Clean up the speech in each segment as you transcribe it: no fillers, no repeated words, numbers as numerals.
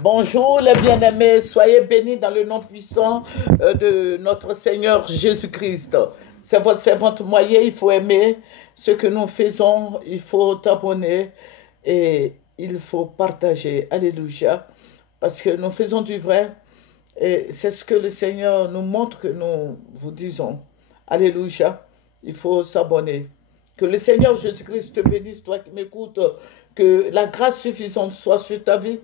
Bonjour les bien-aimés, soyez bénis dans le nom puissant de notre Seigneur Jésus-Christ. C'est votre moyen, il faut aimer ce que nous faisons, il faut t'abonner et il faut partager. Alléluia. Parce que nous faisons du vrai et c'est ce que le Seigneur nous montre que nous vous disons. Alléluia. Il faut s'abonner. Que le Seigneur Jésus-Christ te bénisse, toi qui m'écoutes, que la grâce suffisante soit sur ta vie,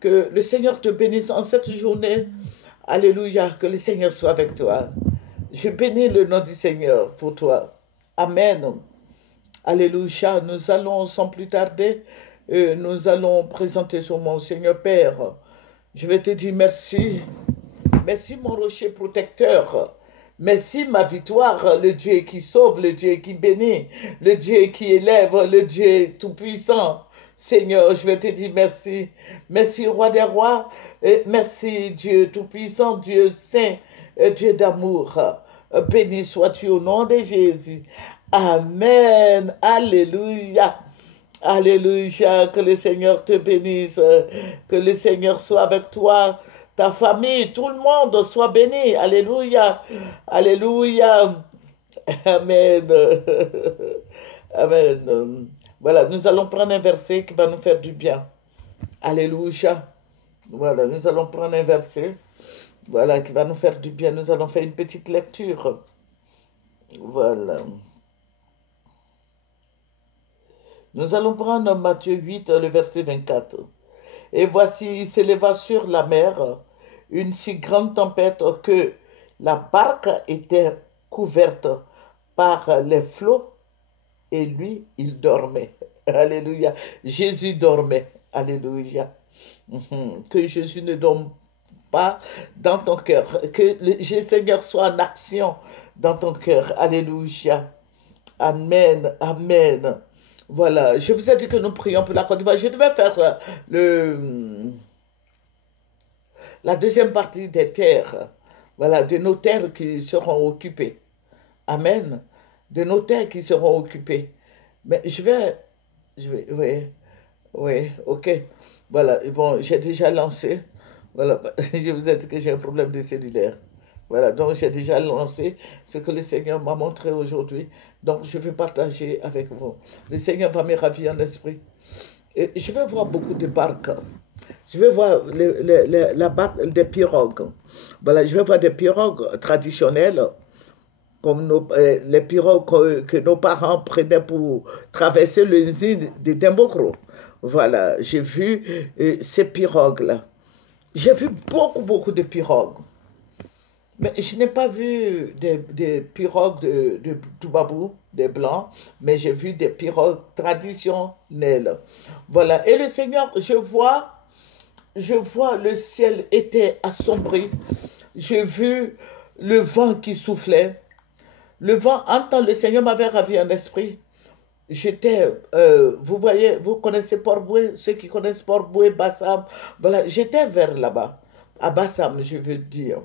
que le Seigneur te bénisse en cette journée. Alléluia, que le Seigneur soit avec toi. Je bénis le nom du Seigneur pour toi. Amen. Alléluia, nous allons sans plus tarder, nous allons présenter son nom, Seigneur Père. Je vais te dire merci. Merci mon rocher protecteur. Merci ma victoire, le Dieu qui sauve, le Dieu qui bénit, le Dieu qui élève, le Dieu tout-puissant. Seigneur, je vais te dire merci. Merci roi des rois. Et merci Dieu tout-puissant, Dieu saint, Dieu d'amour. Béni sois-tu au nom de Jésus. Amen. Alléluia. Alléluia, que le Seigneur te bénisse, que le Seigneur soit avec toi, ta famille, tout le monde soit béni. Alléluia, alléluia, amen, amen. Voilà, nous allons prendre un verset qui va nous faire du bien. Alléluia. Voilà, nous allons prendre un verset, voilà, qui va nous faire du bien. Nous allons faire une petite lecture. Voilà. Nous allons prendre Matthieu 8, le verset 24. Et voici, il s'éleva sur la mer une si grande tempête que la barque était couverte par les flots et lui, il dormait. Alléluia. Jésus dormait. Alléluia. Que Jésus ne dorme pas dans ton cœur. Que le Seigneur soit en action dans ton cœur. Alléluia. Amen. Amen. Voilà, je vous ai dit que nous prions pour la Côte d'Ivoire. Je devais faire la deuxième partie des terres. Voilà, de nos terres qui seront occupées. Amen. De nos terres qui seront occupées. Mais oui, oui, ok. Voilà, bon, j'ai déjà lancé. Voilà, je vous ai dit que j'ai un problème de cellulaire. Voilà, donc j'ai déjà lancé ce que le Seigneur m'a montré aujourd'hui. Donc je vais partager avec vous. Le Seigneur va me ravir en esprit. Et je vais voir beaucoup de barques. Je vais voir la barque des pirogues. Voilà, je vais voir des pirogues traditionnelles, comme les pirogues que nos parents prenaient pour traverser le Nil de Dembokro. Voilà, j'ai vu ces pirogues-là. J'ai vu beaucoup de pirogues. Mais je n'ai pas vu des pirogues de Toubabou, des blancs, mais j'ai vu des pirogues traditionnelles. Voilà. Et le Seigneur, je vois le ciel était assombri. J'ai vu le vent qui soufflait. Le vent, en temps, le Seigneur m'avait ravi en esprit. Vous voyez, vous connaissez Port-Boué, ceux qui connaissent Port-Boué, Bassam. Voilà, j'étais vers là-bas, à Bassam, je veux dire.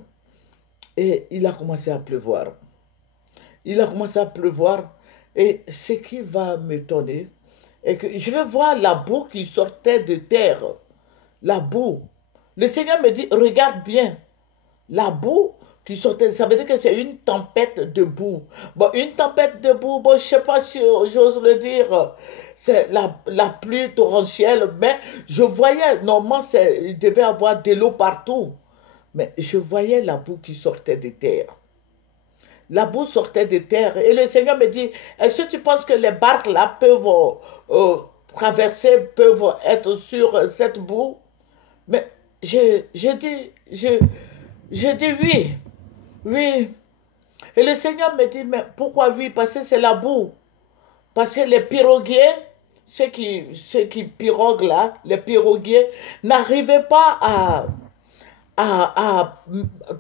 Et il a commencé à pleuvoir. Il a commencé à pleuvoir. Et ce qui va m'étonner est que je vais voir la boue qui sortait de terre. La boue. Le Seigneur me dit, regarde bien. La boue qui sortait, ça veut dire que c'est une tempête de boue. Bon, une tempête de boue, bon, je ne sais pas si j'ose le dire. C'est la pluie torrentielle, mais je voyais, normalement, il devait y avoir de l'eau partout. Mais je voyais la boue qui sortait des terres. La boue sortait des terres. Et le Seigneur me dit, est-ce que tu penses que les barques là peuvent traverser, peuvent être sur cette boue? Mais j'ai dit oui. Oui. Et le Seigneur me dit, mais pourquoi oui? Parce que c'est la boue. Parce que les piroguiers, ceux qui piroguent là, les piroguiers, n'arrivaient pas à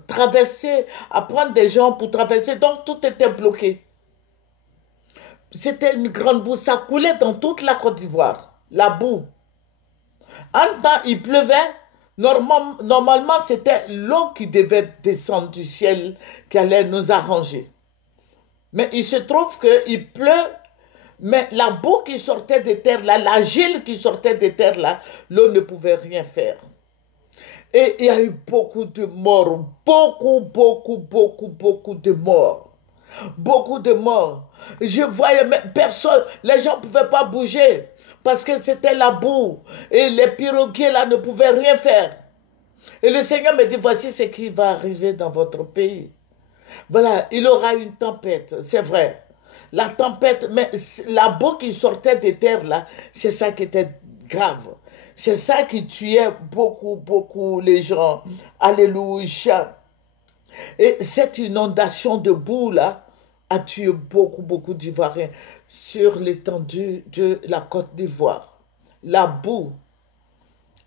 traverser, à prendre des gens pour traverser. Donc tout était bloqué. C'était une grande boue. Ça coulait dans toute la Côte d'Ivoire. La boue. En temps, il pleuvait. Normalement, c'était l'eau qui devait descendre du ciel qui allait nous arranger. Mais il se trouve qu'il pleut. Mais la boue qui sortait des terres là, la gile qui sortait des terres là, l'eau ne pouvait rien faire. Et il y a eu beaucoup de morts, beaucoup de morts. Beaucoup de morts. Je voyais personne, les gens ne pouvaient pas bouger parce que c'était la boue et les piroguiers là ne pouvaient rien faire. Et le Seigneur me dit, voici ce qui va arriver dans votre pays. Voilà, il aura une tempête, c'est vrai. La tempête, mais la boue qui sortait des terres là, c'est ça qui était grave. C'est ça qui tuait beaucoup les gens. Alléluia. Et cette inondation de boue là a tué beaucoup d'Ivoiriens sur l'étendue de la Côte d'Ivoire. La boue.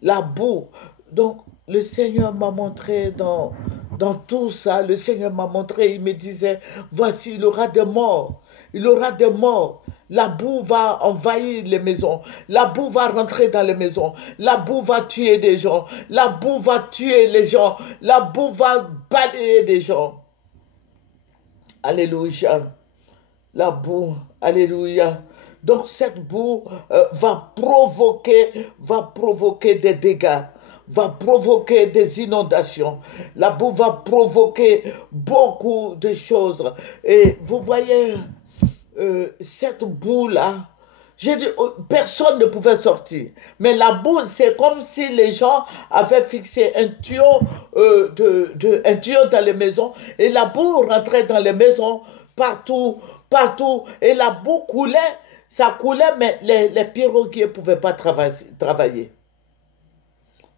La boue. Donc, le Seigneur m'a montré dans tout ça, le Seigneur m'a montré, il me disait, voici, il y aura des morts. Il y aura des morts. La boue va envahir les maisons. La boue va rentrer dans les maisons. La boue va tuer des gens. La boue va tuer les gens. La boue va balayer des gens. Alléluia. La boue. Alléluia. Donc cette boue va provoquer des dégâts, va provoquer des inondations. La boue va provoquer beaucoup de choses. Et vous voyez, cette boue-là, j'ai dit, personne ne pouvait sortir. Mais la boue, c'est comme si les gens avaient fixé un tuyau, un tuyau dans les maisons. Et la boue rentrait dans les maisons, partout. Et la boue coulait, ça coulait, mais les piroguiers ne pouvaient pas travailler.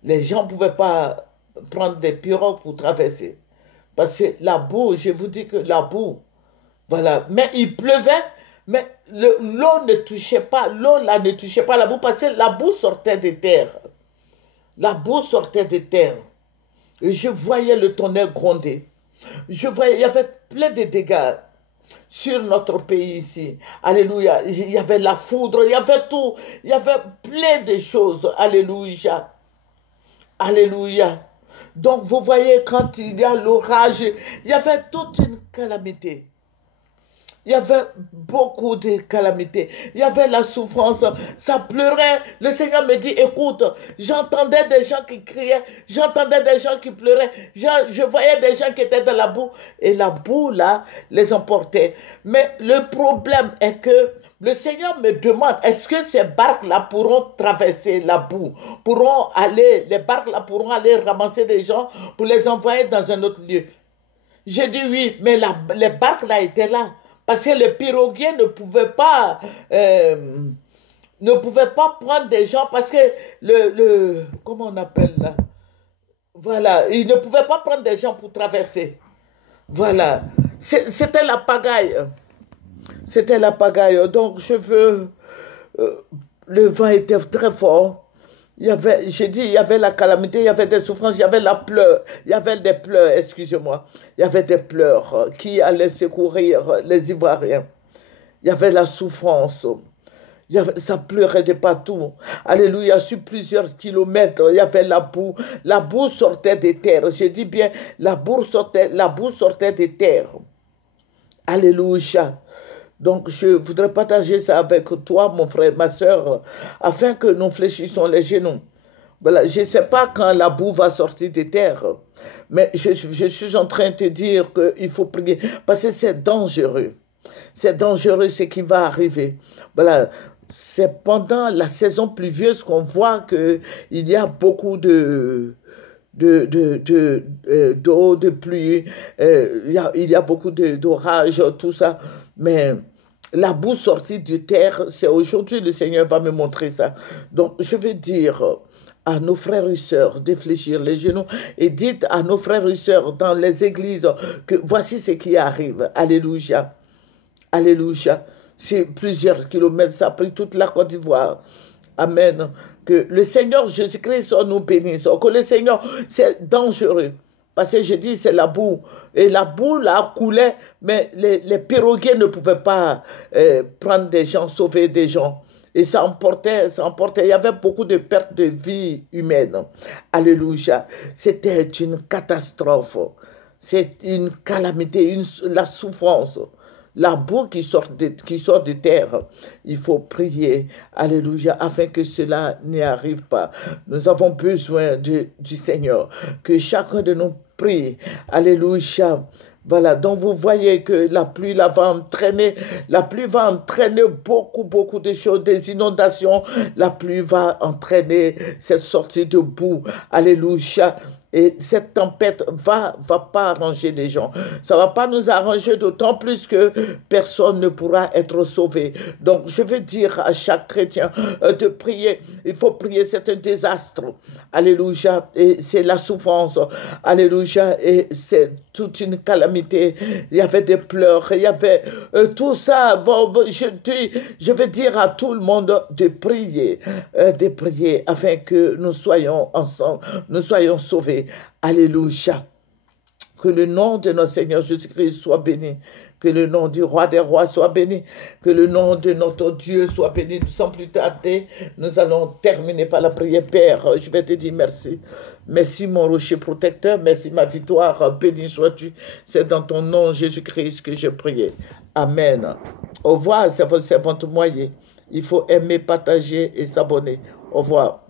Les gens ne pouvaient pas prendre des pirogues pour traverser. Parce que la boue, je vous dis que la boue, voilà. Mais il pleuvait, mais l'eau ne touchait pas, l'eau là ne touchait pas la boue parce que la boue sortait des terres. La boue sortait des terres. Et je voyais le tonnerre gronder. Je voyais, il y avait plein de dégâts sur notre pays ici. Alléluia. Il y avait la foudre, il y avait tout. Il y avait plein de choses. Alléluia. Alléluia. Donc vous voyez, quand il y a l'orage, il y avait toute une calamité. Il y avait beaucoup de calamités. Il y avait la souffrance. Ça pleurait. Le Seigneur me dit, écoute, j'entendais des gens qui criaient. J'entendais des gens qui pleuraient. Je voyais des gens qui étaient dans la boue. Et la boue, là, les emportait. Mais le problème est que le Seigneur me demande, est-ce que ces barques-là pourront traverser la boue? Les barques-là pourront aller ramasser des gens pour les envoyer dans un autre lieu? J'ai dit oui, mais les barques-là étaient là. Parce que les piroguiers ne pouvaient pas prendre des gens parce que comment on appelle là? Voilà, ils ne pouvaient pas prendre des gens pour traverser. Voilà, c'était la pagaille. C'était la pagaille. Donc le vent était très fort. J'ai dit, il y avait la calamité, il y avait des souffrances, il y avait des pleurs, excusez-moi. Il y avait des pleurs qui allaient secourir les Ivoiriens. Il y avait la souffrance. Ça pleurait de partout. Alléluia, sur plusieurs kilomètres, il y avait la boue. La boue sortait des terres. Je dis bien, la boue sortait des terres. Alléluia. Donc, je voudrais partager ça avec toi, mon frère, ma soeur, afin que nous fléchissions les genoux. Voilà, je ne sais pas quand la boue va sortir des terres, mais je suis en train de te dire qu'il faut prier, parce que c'est dangereux. C'est dangereux ce qui va arriver. Voilà, c'est pendant la saison pluvieuse qu'on voit qu'il y a beaucoup d'eau, de pluie, il y a beaucoup d'orages, tout ça, mais la boue sortie de terre, c'est aujourd'hui le Seigneur va me montrer ça. Donc, je vais dire à nos frères et sœurs de fléchir les genoux et dites à nos frères et sœurs dans les églises que voici ce qui arrive. Alléluia. Alléluia. C'est plusieurs kilomètres, ça a pris toute la Côte d'Ivoire. Amen. Que le Seigneur Jésus-Christ nous bénisse. Que le Seigneur, c'est dangereux. Parce que je dis, c'est la boue. Et la boue, là, coulait, mais les piroguiers ne pouvaient pas prendre des gens, sauver des gens. Et ça emportait. Il y avait beaucoup de pertes de vie humaine. Alléluia. C'était une catastrophe. C'est une calamité, la souffrance. la boue qui sort de terre. Il faut prier, alléluia, afin que cela n'y arrive pas. Nous avons besoin du Seigneur, que chacun de nous prie, alléluia. Voilà, donc vous voyez que la pluie va entraîner beaucoup de choses, des inondations. La pluie va entraîner cette sortie de boue, alléluia. Et cette tempête va pas arranger les gens. Ça va pas nous arranger, d'autant plus que personne ne pourra être sauvé. Donc, je veux dire à chaque chrétien de prier. Il faut prier, c'est un désastre. Alléluia. Et c'est la souffrance. Alléluia. Et c'est toute une calamité. Il y avait des pleurs. Il y avait tout ça. Bon, je veux dire à tout le monde de prier afin que nous soyons ensemble, nous soyons sauvés. Alléluia. Que le nom de notre Seigneur Jésus-Christ soit béni. Que le nom du roi des rois soit béni. Que le nom de notre Dieu soit béni. Sans plus tarder, nous allons terminer par la prière. Père, je vais te dire merci. Merci mon rocher protecteur. Merci ma victoire. Béni sois-tu. C'est dans ton nom Jésus-Christ que je prie. Amen. Au revoir, c'est votre servante moyen. Il faut aimer, partager et s'abonner. Au revoir.